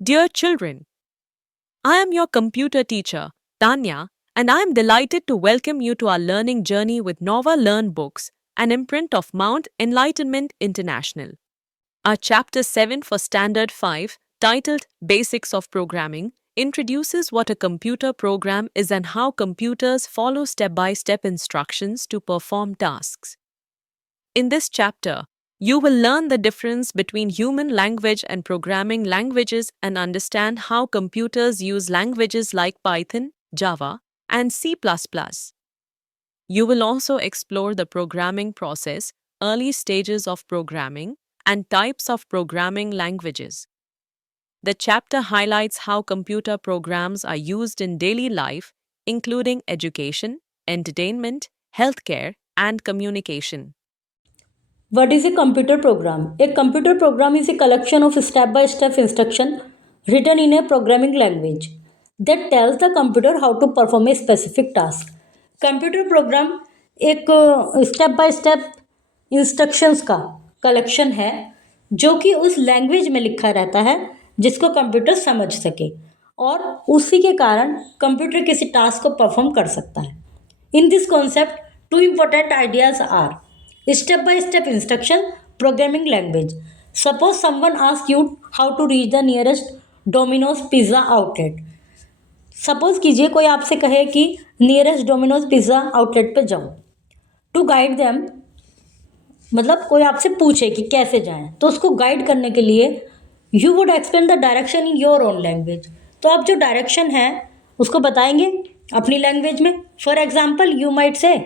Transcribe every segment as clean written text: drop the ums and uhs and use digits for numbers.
Dear children, I am your computer teacher, Tanya, and I am delighted to welcome you to our learning journey with Nova Learn Books, an imprint of Mount Enlightenment International. Our Chapter 7 for Standard 5, titled Basics of Programming, introduces what a computer program is and how computers follow step by step instructions to perform tasks. In this chapter, you will learn the difference between human language and programming languages and understand how computers use languages like Python, Java, and C++. You will also explore the programming process, early stages of programming, and types of programming languages. The chapter highlights how computer programs are used in daily life, including education, entertainment, healthcare, and communication. What is a computer program? A computer program is a collection of step by step instruction written in a programming language that tells the computer how to perform a specific task. Computer program एक step by step instructions का collection है जो कि उस language में लिखा रहता है जिसको कंप्यूटर समझ सके और उसी के कारण कंप्यूटर किसी टास्क को परफॉर्म कर सकता है. In this concept, two important ideas are step by step instruction, programming language. Suppose someone asks you how to reach the nearest Domino's pizza outlet. Suppose कीजिए कोई आपसे कहे कि नियरेस्ट डोमिनोज पिज़्ज़ा आउटलेट पे जाओ. टू गाइड देम मतलब कोई आपसे पूछे कि कैसे जाएं तो उसको गाइड करने के लिए you would explain the direction in your own language. तो आप जो डायरेक्शन है उसको बताएंगे अपनी लैंग्वेज में. For example you might say,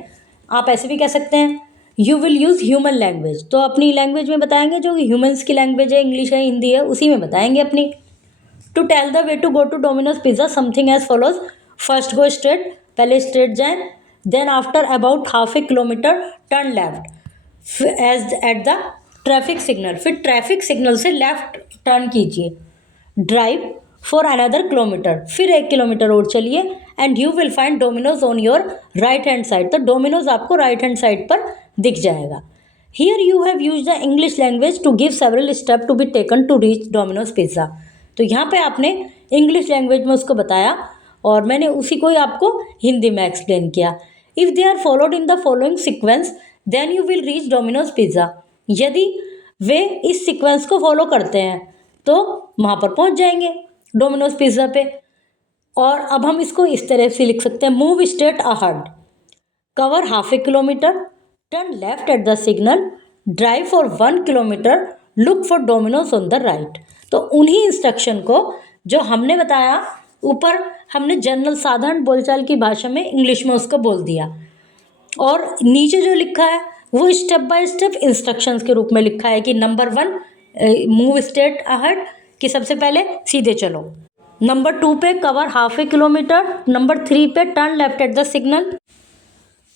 आप ऐसे भी कह सकते हैं you will use human language. तो अपनी लैंग्वेज में बताएंगे जो ह्यूमन्स की लैंग्वेज है, इंग्लिश है, हिंदी है, उसी में बताएंगे अपनी. To tell the way to go to Domino's pizza something as follows. First go straight, पहले स्ट्रेट जाएं. Then after about half a kilometre turn left as at the traffic signal. फिर ट्रैफिक सिग्नल से left turn कीजिए. Drive for another kilometre, फिर 1 kilometre और चलिए and you will find Domino's on your right hand side. तो Domino's आपको right hand side पर दिख जाएगा. Here you have use the English language to give several step to be taken to reach Domino's pizza. तो यहाँ पे आपने English language में उसको बताया और मैंने उसी को ही आपको हिंदी में एक्सप्लेन किया. If they are followed in the following sequence then you will reach Domino's pizza. यदि वे इस सिक्वेंस को फॉलो करते हैं तो वहाँ पर पहुँच जाएंगे डोमिनोज पिज़्ज़ा पे. और अब हम इसको इस तरह से लिख सकते हैं. Move straight ahead, cover half a kilometre, turn left at the signal, drive for 1 kilometre, look for Domino's on the right. तो उन्हीं इंस्ट्रक्शन को जो हमने बताया ऊपर हमने जनरल साधारण बोलचाल की भाषा में इंग्लिश में उसको बोल दिया और नीचे जो लिखा है वो स्टेप बाय स्टेप इंस्ट्रक्शंस के रूप में लिखा है कि नंबर 1 मूव स्ट्रेट अहेड कि सबसे पहले सीधे चलो. नंबर 2 पे cover half a kilometre. Number 3 पे turn left at the signal.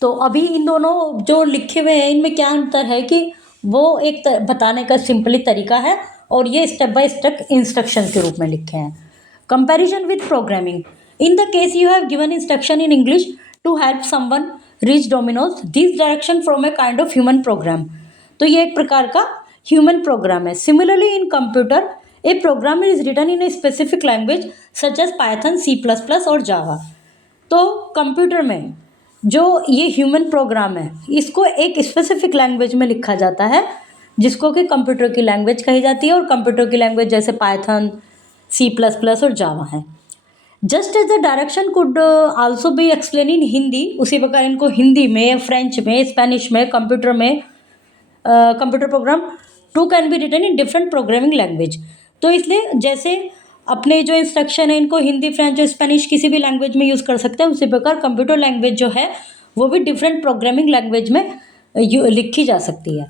तो अभी इन दोनों जो लिखे हुए हैं इनमें क्या अंतर है कि वो एक बताने का सिंपली तरीका है और ये स्टेप बाय स्टेप इंस्ट्रक्शन के रूप में लिखे हैं. Comparison with programming. In the case you have given instruction in English to help someone reach Domino's this direction from a kind of human program. तो ये एक प्रकार का ह्यूमन प्रोग्राम है. Similarly in computer a program is written in a specific language such as Python, C++ और जावा. तो computer में जो ये ह्यूमन प्रोग्राम है इसको एक स्पेसिफिक लैंग्वेज में लिखा जाता है जिसको कि कंप्यूटर की लैंग्वेज कही जाती है और कंप्यूटर की लैंग्वेज जैसे पाइथन, C++ और जावा है. Just as the direction could also be explain in Hindi, उसी प्रकार इनको हिंदी में, फ्रेंच में, स्पेनिश में, कंप्यूटर में computer program to can be written in different programming language. तो इसलिए जैसे अपने जो इंस्ट्रक्शन है इनको हिंदी, फ्रेंच और स्पेनिश किसी भी लैंग्वेज में यूज़ कर सकते हैं, उसी प्रकार कंप्यूटर लैंग्वेज जो है वो भी डिफरेंट प्रोग्रामिंग लैंग्वेज में लिखी जा सकती है.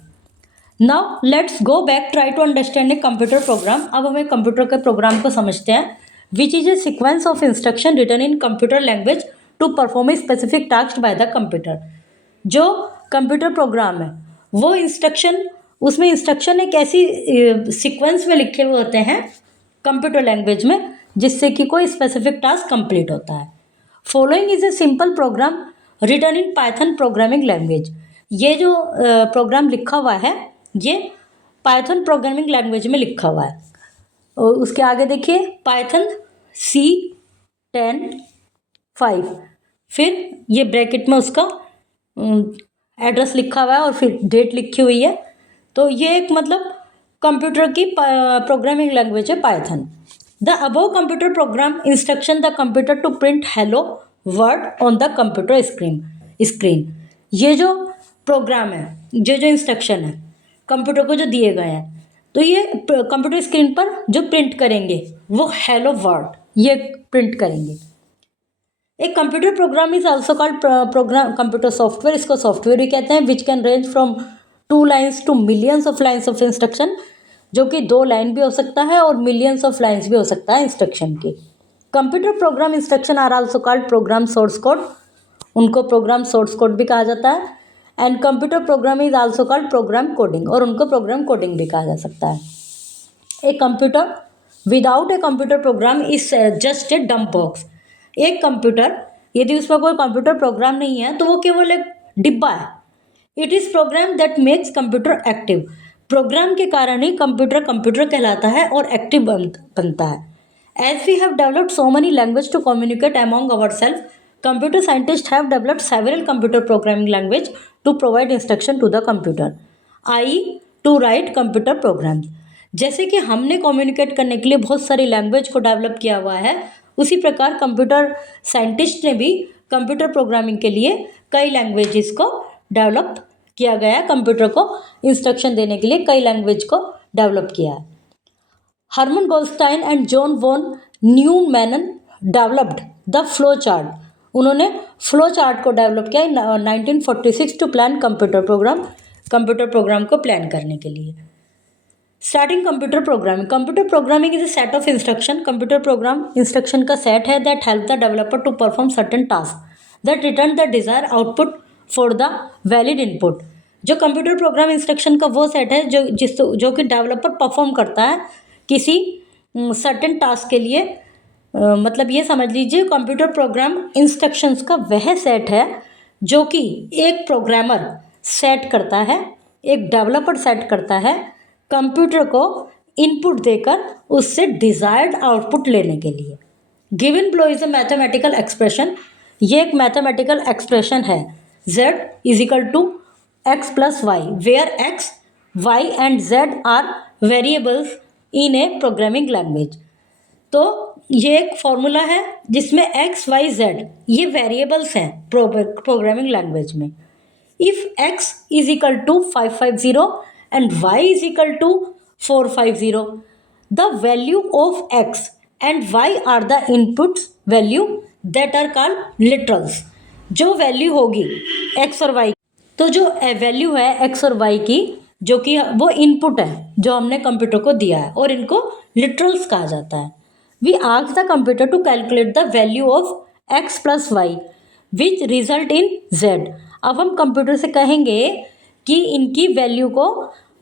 Now let's go back, try to understand a computer program. अब हमें कंप्यूटर के प्रोग्राम को समझते हैं. Which is a sequence of instruction written in computer language to perform a specific task by the computer. जो कंप्यूटर प्रोग्राम है वो instruction, उसमें इंस्ट्रक्शन एक ऐसी सीक्वेंस में लिखे हुए होते हैं कंप्यूटर लैंग्वेज में जिससे कि कोई स्पेसिफिक टास्क कंप्लीट होता है. Following is a simple program written in Python programming language. ये जो प्रोग्राम लिखा हुआ है ये पाइथन प्रोग्रामिंग लैंग्वेज में लिखा हुआ है. और उसके आगे देखिए पाइथन C10 5, फिर ये ब्रैकेट में उसका एड्रेस लिखा हुआ है और फिर डेट लिखी हुई है। तो ये एक मतलब कंप्यूटर की प्रोग्रामिंग लैंग्वेज है Python. The above computer program instruction the computer to print hello word on the computer screen. ये जो प्रोग्राम है, ये जो इंस्ट्रक्शन है कंप्यूटर को जो दिए गए हैं, तो ये कंप्यूटर स्क्रीन पर जो प्रिंट करेंगे वो हेलो वर्ड ये प्रिंट करेंगे। एक computer program is also called program computer software, इसको सॉफ्टवेयर भी कहते हैं, which can range from 2 lines to millions of lines of instruction, जो कि 2 लाइन भी हो सकता है और मिलियंस ऑफ लाइन्स भी हो सकता है इंस्ट्रक्शन की। Computer program instruction are also called program source code, उनको प्रोग्राम सोर्स कोड भी कहा जाता है। And computer program is also called program coding, और उनको प्रोग्राम कोडिंग भी कहा जा सकता है। A computer without a computer program is just a dump box. एक कंप्यूटर यदि उसमें कोई कंप्यूटर प्रोग्राम नहीं है तो वो केवल एक डिब्बा है। It is program that makes computer active, program के कारण ही कंप्यूटर कंप्यूटर कहलाता है और एक्टिव बनता है। As we have developed so many language to communicate among our self, computer scientist have developed several computer programming language to provide instruction to the computer, I to write computer programs. जैसे कि हमने communicate करने के लिए बहुत सारी language को develop किया हुआ है, उसी प्रकार कंप्यूटर साइंटिस्ट ने भी कंप्यूटर प्रोग्रामिंग के लिए कई लैंग्वेजेस को डेवलप किया गया है, कंप्यूटर को इंस्ट्रक्शन देने के लिए कई लैंग्वेज को डेवलप किया है। Herman Goldstine and John von Neumann developed the flow chart, उन्होंने फ्लो चार्ट को डेवलप किया 1946 टू प्लान कंप्यूटर प्रोग्राम को प्लान करने के लिए। Starting computer programming is a set of instruction, computer program instruction का सेट है that help the developer to perform certain task that return the desire output for the valid input. जो computer program instruction का वो set है जो कि developer perform करता है किसी सर्टेन टास्क के लिए। मतलब ये समझ लीजिए कंप्यूटर प्रोग्राम इंस्ट्रक्शंस का वह सेट है जो कि एक प्रोग्रामर सेट करता है, एक डेवलपर सेट करता है कंप्यूटर को इनपुट देकर उससे डिजायर्ड आउटपुट लेने के लिए। Given below is a mathematical expression, ये एक मैथमेटिकल एक्सप्रेशन है z is equal to x plus y, where x y and z are variables in a programming language. तो ये एक फॉर्मूला है जिसमें x y z ये वेरिएबल्स हैं प्रोग्रामिंग लैंग्वेज में। If x is equal to 550 and y is equal to 450, the value of x and y are the inputs value that are called literals। जो value होगी x और y, तो जो value है x और y की जो कि वो इनपुट है जो हमने कंप्यूटर को दिया है, और इनको लिटरल्स कहा जाता है। We ask the computer to calculate the value of x plus y which result in z। अब हम कंप्यूटर से कहेंगे कि इनकी वैल्यू को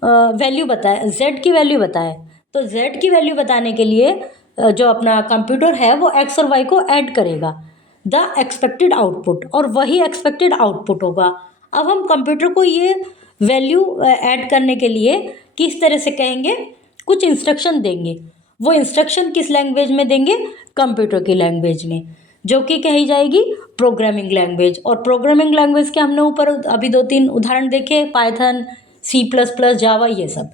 वैल्यू बताए, z की वैल्यू बताए। तो z की वैल्यू बताने के लिए जो अपना कंप्यूटर है वो x और y को ऐड करेगा द एक्सपेक्टेड आउटपुट, और वही एक्सपेक्टेड आउटपुट होगा। अब हम कंप्यूटर को ये वैल्यू ऐड करने के लिए किस तरह से कहेंगे, कुछ इंस्ट्रक्शन देंगे। वो इंस्ट्रक्शन किस लैंग्वेज में देंगे, कंप्यूटर की लैंग्वेज में, जो कि कही जाएगी प्रोग्रामिंग लैंग्वेज। और प्रोग्रामिंग लैंग्वेज के हमने ऊपर अभी 2-3 उदाहरण देखे, पाइथन, C++, जावा, ये सब।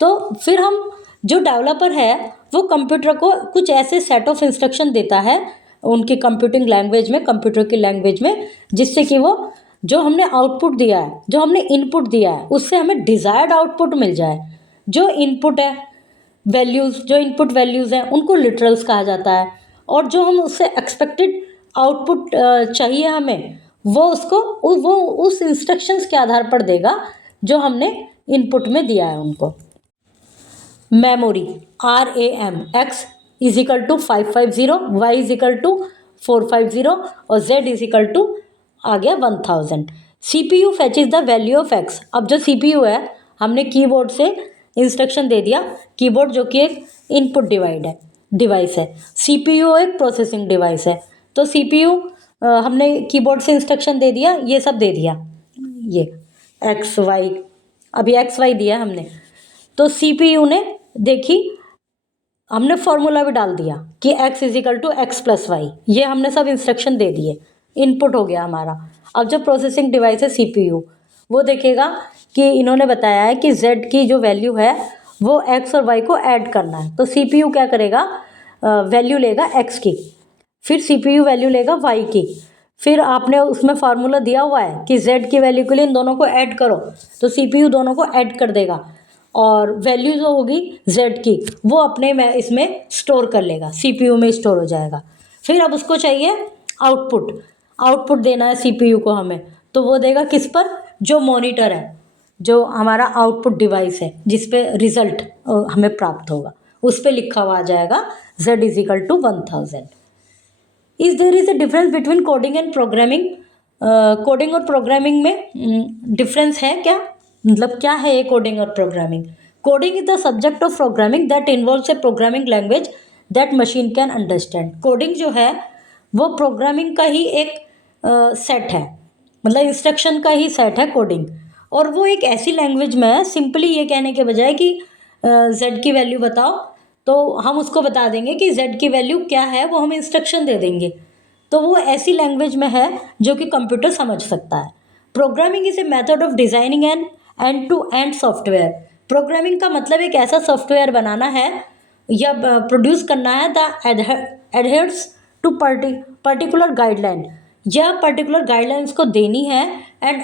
तो फिर हम जो डेवलपर है वो कंप्यूटर को कुछ ऐसे सेट ऑफ इंस्ट्रक्शन देता है उनकी कंप्यूटिंग लैंग्वेज में, कंप्यूटर की लैंग्वेज में, जिससे कि वो जो हमने आउटपुट दिया है, जो हमने इनपुट दिया है, उससे हमें डिज़ायर्ड आउटपुट मिल जाए। जो इनपुट है वैल्यूज़, जो इनपुट वैल्यूज़ हैं उनको लिटरल्स कहा जाता है, और जो हम उससे एक्सपेक्टेड आउटपुट चाहिए हमें वो उस इंस्ट्रक्शंस के आधार पर देगा जो हमने इनपुट में दिया है उनको। Memory RAM, x is equal to 550, y is equal to 450 और z इज इक्वल टू आ गया 1000। CPU fetches the value of x। अब जो CPU है हमने कीबोर्ड से इंस्ट्रक्शन दे दिया, कीबोर्ड जो कि एक इनपुट डिवाइस है, CPU एक प्रोसेसिंग डिवाइस है। तो CPU हमने कीबोर्ड से इंस्ट्रक्शन दे दिया, ये सब दे दिया, ये एक्स वाई, अभी एक्स वाई दिया हमने। तो CPU ने देखी हमने फॉर्मूला भी डाल दिया कि x is equal to x plus y, ये हमने सब इंस्ट्रक्शन दे दिए, इनपुट हो गया हमारा। अब जो प्रोसेसिंग डिवाइस है CPU, वो देखेगा कि इन्होंने बताया है कि z की जो वैल्यू है वो x और y को ऐड करना है, तो CPU क्या करेगा, वैल्यू लेगा x की, फिर CPU वैल्यू लेगा y की, फिर आपने उसमें फार्मूला दिया हुआ है कि z की वैल्यू के लिए इन दोनों को ऐड करो, तो CPU दोनों को ऐड कर देगा और वैल्यू जो होगी z की वो अपने में इसमें स्टोर कर लेगा, CPU में स्टोर हो जाएगा। फिर अब उसको चाहिए आउटपुट, आउटपुट देना है CPU को हमें, तो वो देगा किस पर, जो मॉनिटर है, जो हमारा आउटपुट डिवाइस है जिस पे रिजल्ट हमें प्राप्त होगा, उस पे लिखा हुआ आ जाएगा z is equal to 1000। Is there is a difference between coding and programming? Coding और प्रोग्रामिंग में डिफरेंस है क्या, मतलब क्या है ये कोडिंग और programming? Coding is the subject of programming that involves a programming language that machine can understand. Coding जो है वो प्रोग्रामिंग का ही एक सेट है, मतलब इंस्ट्रक्शन का ही सेट है कोडिंग, और वो एक ऐसी लैंग्वेज में है, सिंपली ये कहने के बजाय कि z की वैल्यू बताओ, तो हम उसको बता देंगे कि z की वैल्यू क्या है, वो हम इंस्ट्रक्शन दे देंगे, तो वो ऐसी लैंग्वेज में है जो कि कंप्यूटर समझ सकता है। Programming is a method of designing an end to end software. Programming का मतलब एक ऐसा सॉफ्टवेयर बनाना है या प्रोड्यूस करना है द एडहेयर्स टू पर्टिकुलर गाइडलाइन, या पर्टिकुलर गाइडलाइंस को देनी है and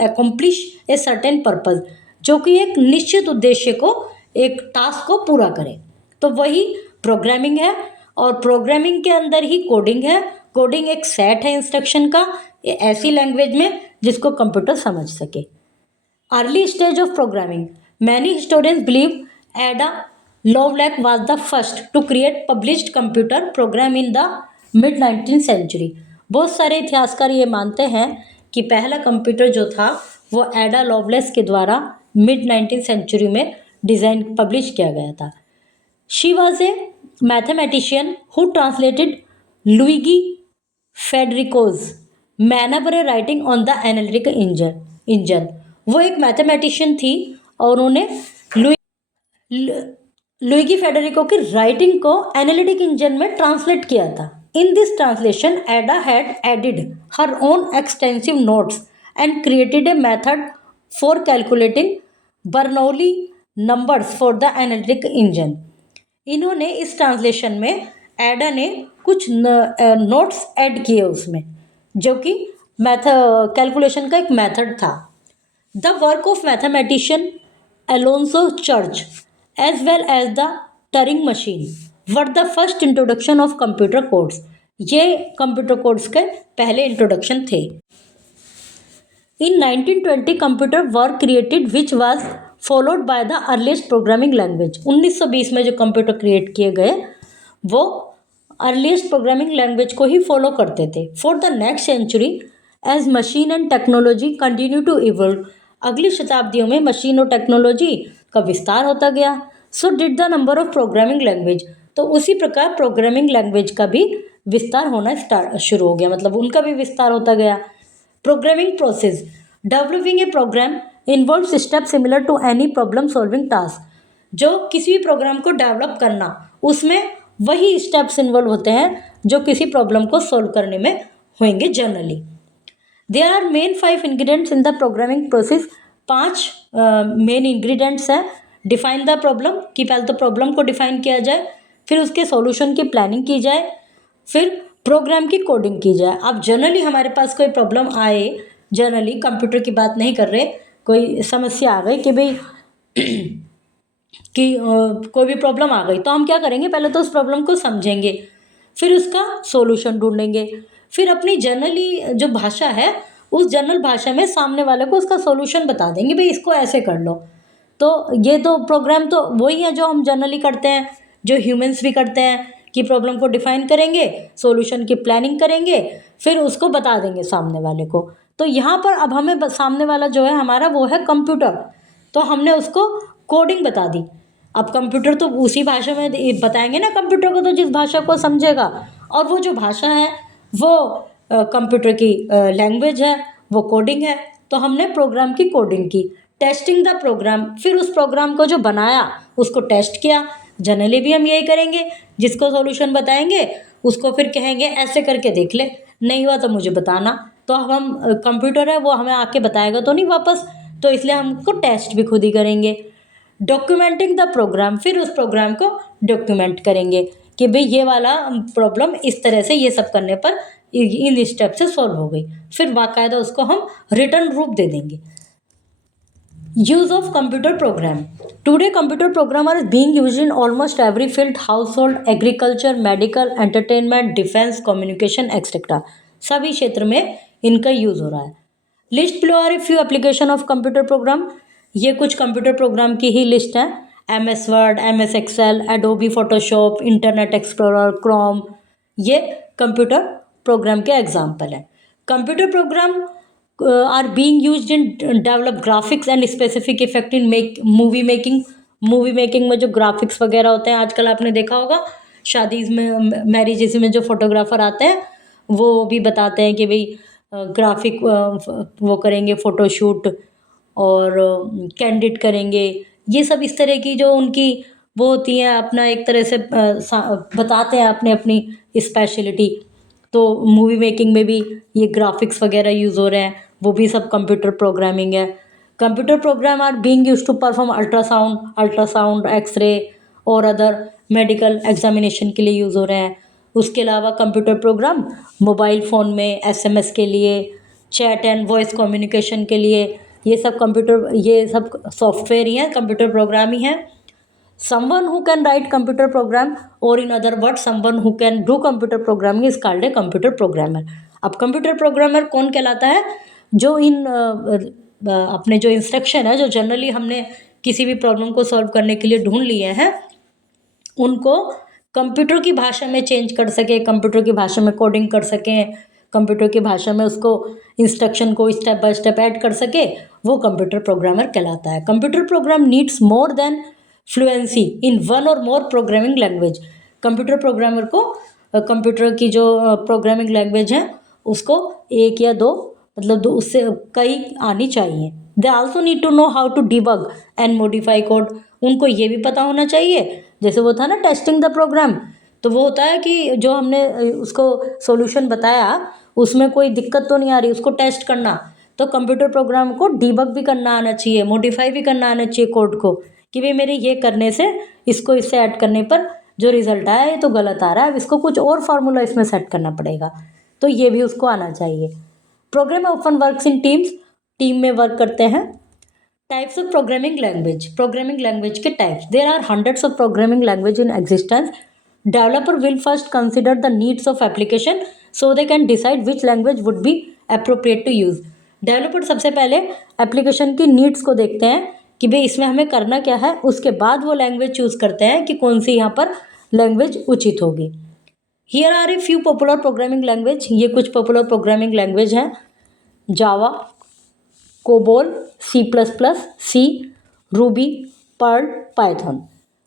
accomplish a certain purpose, जो कि एक निश्चित उद्देश्य को, एक टास्क को पूरा करे, तो वही प्रोग्रामिंग है। और प्रोग्रामिंग के अंदर ही कोडिंग है। कोडिंग एक सेट है इंस्ट्रक्शन का, ऐसी लैंग्वेज में जिसको कंप्यूटर समझ सके। Early stage of programming, many historians believe Ada Lovelace was the first to create published computer program in the mid 19th century. बहुत सारे इतिहासकार ये मानते हैं कि पहला कंप्यूटर जो था वो एडा लोवलेस के द्वारा मिड 19th सेंचुरी में डिज़ाइन पब्लिश किया गया था। She was a mathematician who translated Luigi Federico's Menabrea writing on the analytical engine. वो एक मैथमेटिशियन थी और उन्होंने लुइगी फेडरिको की राइटिंग को एनालिटिक इंजन में ट्रांसलेट किया था। In this translation Ada had added her own extensive notes and created a method for calculating Bernoulli numbers for the analytic engine. इन्होंने इस ट्रांसलेशन में एडा ने कुछ नोट्स ऐड किए उसमें, जो कि कैलकुलेशन का एक मेथड था। The work of mathematician Alonzo Church as well as the Turing machine were the first introduction of computer codes. ये कंप्यूटर कोड्स के पहले इंट्रोडक्शन थे। In 1920 computer were created which was followed by the earliest programming language. 1920 में जो computer create किए गए वो earliest programming language को ही फॉलो करते थे। For the next century as machine and technology continue to evolve, अगली शताब्दियों में मशीन और टेक्नोलॉजी का विस्तार होता गया। So did the number of programming language, तो उसी प्रकार प्रोग्रामिंग लैंग्वेज का भी विस्तार होना शुरू हो गया, मतलब उनका भी विस्तार होता गया। Programming process, developing a program involve step similar to any problem solving task. जो किसी भी प्रोग्राम को डेवलप करना, उसमें वही स्टेप्स इन्वॉल्व होते हैं जो किसी प्रॉब्लम को सॉल्व करने में होंगे generally. There are main 5 ingredients in the programming process. 5 main ingredients हैं। डिफाइन द प्रॉब्लम, कि पहले तो प्रॉब्लम को डिफाइन किया जाए, फिर उसके सॉल्यूशन की प्लानिंग की जाए, फिर प्रोग्राम की कोडिंग की जाए। अब जनरली हमारे पास कोई प्रॉब्लम आए, जनरली कंप्यूटर की बात नहीं कर रहे, कोई समस्या आ गई कि भाई कि कोई भी प्रॉब्लम आ गई, तो हम क्या करेंगे, पहले तो उस प्रॉब्लम को समझेंगे, फिर उसका सॉल्यूशन ढूंढेंगे, फिर अपनी जनरली जो भाषा है उस जनरल भाषा में सामने वाले को उसका सॉल्यूशन बता देंगे, भाई इसको ऐसे कर लो। तो ये तो प्रोग्राम तो वही है जो हम जनरली करते हैं, जो ह्यूमंस भी करते हैं, कि प्रॉब्लम को डिफाइन करेंगे, सॉल्यूशन की प्लानिंग करेंगे, फिर उसको बता देंगे सामने वाले को। तो यहाँ पर अब हमें सामने वाला जो है हमारा वो है कंप्यूटर, तो हमने उसको कोडिंग बता दी। अब कंप्यूटर तो उसी भाषा में बताएंगे ना कंप्यूटर को, तो जिस भाषा को समझेगा, और वो जो भाषा है वो कंप्यूटर की लैंग्वेज है, वो कोडिंग है। तो हमने प्रोग्राम की कोडिंग की। टेस्टिंग द प्रोग्राम, फिर उस प्रोग्राम को जो बनाया उसको टेस्ट किया। जनरली भी हम यही करेंगे, जिसको सॉल्यूशन बताएंगे उसको फिर कहेंगे ऐसे करके देख ले, नहीं हुआ तो मुझे बताना। तो अब हम कंप्यूटर है वो हमें आके बताएगा तो नहीं वापस, तो इसलिए हमको टेस्ट भी खुद ही करेंगे। डॉक्यूमेंटिंग द प्रोग्राम, फिर उस प्रोग्राम को डॉक्यूमेंट करेंगे कि भाई ये वाला प्रॉब्लम इस तरह से ये सब करने पर इन स्टेप से सॉल्व हो गई, फिर बाकायदा उसको हम रिटर्न रूप दे देंगे। Use of computer program. Today, computer program are being used in almost every field: household, agriculture, medical, entertainment, defense, communication, etc. सभी क्षेत्र में इनका यूज हो रहा है। List below are a few application of computer program. ये कुछ computer program की ही लिस्ट है। MS word, MS excel, Adobe Photoshop, Internet Explorer, Chrome, ये कंप्यूटर प्रोग्राम के एग्जाम्पल है। Computer program are being used in develop graphics and specific effect in movie making। Movie making में जो graphics वगैरह होते हैं, आजकल आपने देखा होगा शादीज में, मैरिजेस में जो फोटोग्राफर आते हैं वो भी बताते हैं कि भाई ग्राफिक वो करेंगे, फोटोशूट और कैंडिड करेंगे। ये सब इस तरह की जो उनकी वो होती हैं, अपना एक तरह से बताते हैं अपने अपनी स्पेशलिटी। तो मूवी मेकिंग में भी ये ग्राफिक्स वगैरह यूज़ हो रहे हैं, वो भी सब कंप्यूटर प्रोग्रामिंग है। Computer program are being used to perform ultrasound, x ray और अदर मेडिकल एग्जामिनेशन के लिए यूज़ हो रहे हैं। उसके अलावा कंप्यूटर प्रोग्राम मोबाइल फ़ोन में SMS के लिए, चैट एंड वॉइस कम्युनिकेशन के लिए, ये सब सॉफ्टवेयर ही हैं, कंप्यूटर प्रोग्राम ही हैं। Someone who can write computer program, or in other words someone who can do computer programming is called a computer programmer। अब computer programmer कौन कहलाता है? जो इन अपने जो इंस्ट्रक्शन है, जो जनरली हमने किसी भी प्रॉब्लम को सॉल्व करने के लिए ढूंढ लिए हैं, उनको कंप्यूटर की भाषा में चेंज कर सके, कंप्यूटर की भाषा में कोडिंग कर सकें, कंप्यूटर की भाषा में उसको इंस्ट्रक्शन को स्टेप बाय स्टेप ऐड कर सके, वो कंप्यूटर प्रोग्रामर कहलाता है। Computer programme needs more than fluency in one और मोर प्रोग्रामिंग लैंग्वेज। कंप्यूटर प्रोग्रामर को कंप्यूटर की जो प्रोग्रामिंग लैंग्वेज है उसको एक या दो, मतलब दो उससे कई आनी चाहिए। They also need to know how to debug and modify code. उनको ये भी पता होना चाहिए, जैसे वो था ना टेस्टिंग द प्रोग्राम, तो वो होता है कि जो हमने उसको सॉल्यूशन बताया उसमें कोई दिक्कत तो नहीं आ रही, उसको टेस्ट करना। तो कंप्यूटर प्रोग्राम को डिबग भी करना आना चाहिए, मॉडिफाई भी करना आना चाहिए कोड को, कि भाई मेरे ये करने से इसको इससे ऐड करने पर जो रिजल्ट आया ये तो गलत आ रहा है, अब इसको कुछ और फार्मूला इसमें सेट करना पड़ेगा, तो ये भी उसको आना चाहिए। Program often works in teams, team में वर्क करते हैं। Types of programming language, programming language के types. There are hundreds of programming language in existence. Developer will first consider the needs of application so they can decide which language would be appropriate to use. Developer सबसे पहले application की needs को देखते हैं कि भाई इसमें हमें करना क्या है, उसके बाद वो लैंग्वेज चूज़ करते हैं कि कौन सी यहाँ पर लैंग्वेज उचित होगी। Here are a few popular programming language, ये कुछ पॉपुलर प्रोग्रामिंग लैंग्वेज हैं। Java, COBOL, C++, Ruby, Perl, Python.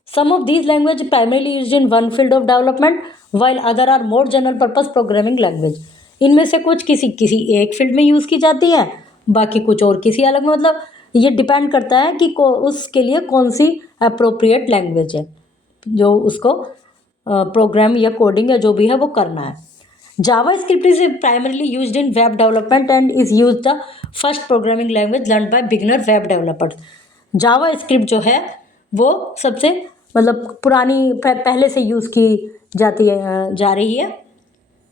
Some of these languages primarily used in one field of development, while other are more general purpose programming language। इनमें से कुछ किसी एक field में use की जाती हैं, बाकी कुछ और किसी अलग में, मतलब ये डिपेंड करता है कि उसके लिए कौन सी अप्रोप्रिएट लैंग्वेज है जो उसको प्रोग्राम या कोडिंग या जो भी है वो करना है। JavaScript is primarily used in web development and is use the first programming language learn by beginner web developers. JavaScript जो है वो सबसे मतलब पुरानी पहले से यूज़ की जा रही है,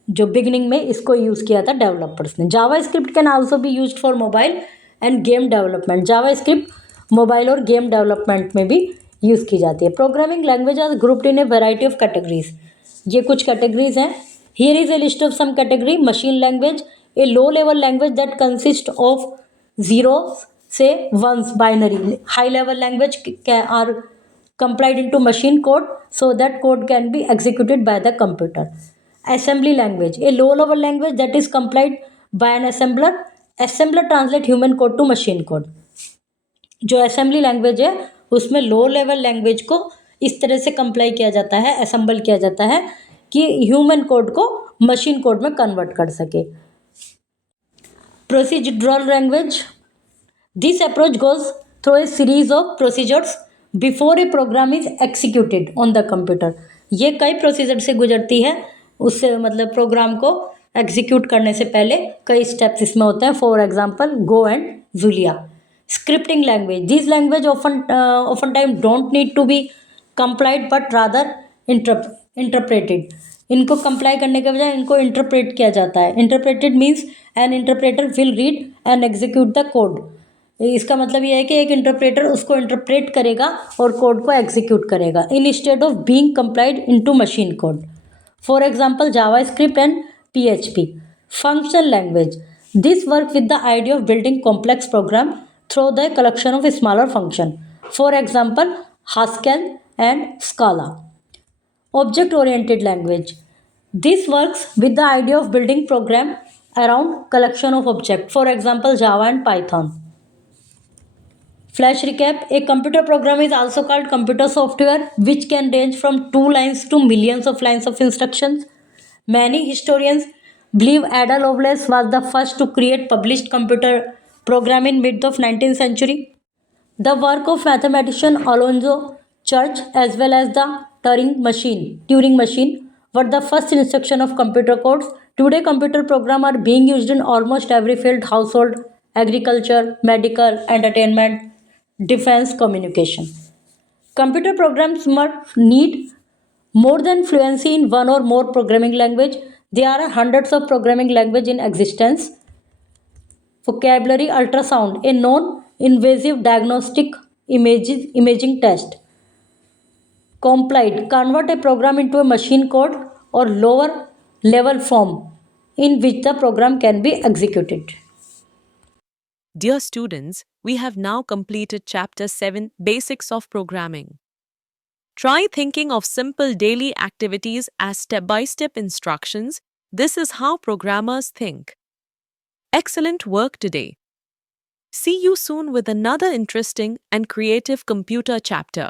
जो बिगिनिंग में इसको यूज़ किया था डेवलपर्स ने। JavaScript can also be used for mobile and game development. JavaScript mobile और गेम डेवलपमेंट में भी यूज़ की जाती है। Programming language are grouped in a variety of categories. ये कुछ कैटेगरीज हैं। Here is a list of some category. Machine language, a low level language that consist of zero से ones binary. High level language are compiled into machine code so that code can be executed by the computer. Assembly language, a low level language that is compiled by an assembler. Assembler translate human code to machine code. जो assembly language है उसमें low level language को इस तरह से compile किया जाता है, assemble किया जाता है कि human code को machine code में convert कर सके। Procedural language, this approach goes through a series of procedures before a program is executed on the computer. ये कई प्रोसीजर से गुजरती है, उससे मतलब प्रोग्राम को एग्जीक्यूट करने से पहले कई स्टेप्स इसमें होते हैं। For example go and Julia. Scripting language, this language often time don't need to be compiled but rather interpreted. इनको कंप्लाई करने के बजाय इनको इंटरप्रेट किया जाता है। Interpreted means an interpreter will read and execute the code. इसका मतलब ये है कि एक इंटरप्रेटर उसको इंटरप्रेट करेगा और कोड को एग्जीक्यूट करेगा instead of being compiled into machine code. For example JavaScript and PHP। Functional language, this work with the idea of building complex program through the collection of smaller function. For example Haskell and Scala. Object oriented language, this works with the idea of building program around collection of object. For example Java and Python. Flash recap, a computer program is also called computer software which can range from 2 lines to millions of lines of instructions. Many historians believe Ada Lovelace was the first to create published computer program in mid of 19th century. The work of mathematician Alonzo Church as well as the Turing machine were the first instruction of computer codes. Today, computer programs are being used in almost every field: household, agriculture, medical, entertainment, defense, communication. Computer programs must need more than fluency in one or more programming language. There are hundreds of programming language in existence. Vocabulary ultrasound, a non-invasive diagnostic imaging test. Complied, convert a program into a machine code or lower level form in which the program can be executed. Dear students, we have now completed Chapter 7 Basics of Programming. Try thinking of simple daily activities as step-by-step instructions. This is how programmers think. Excellent work today. See you soon with another interesting and creative computer chapter.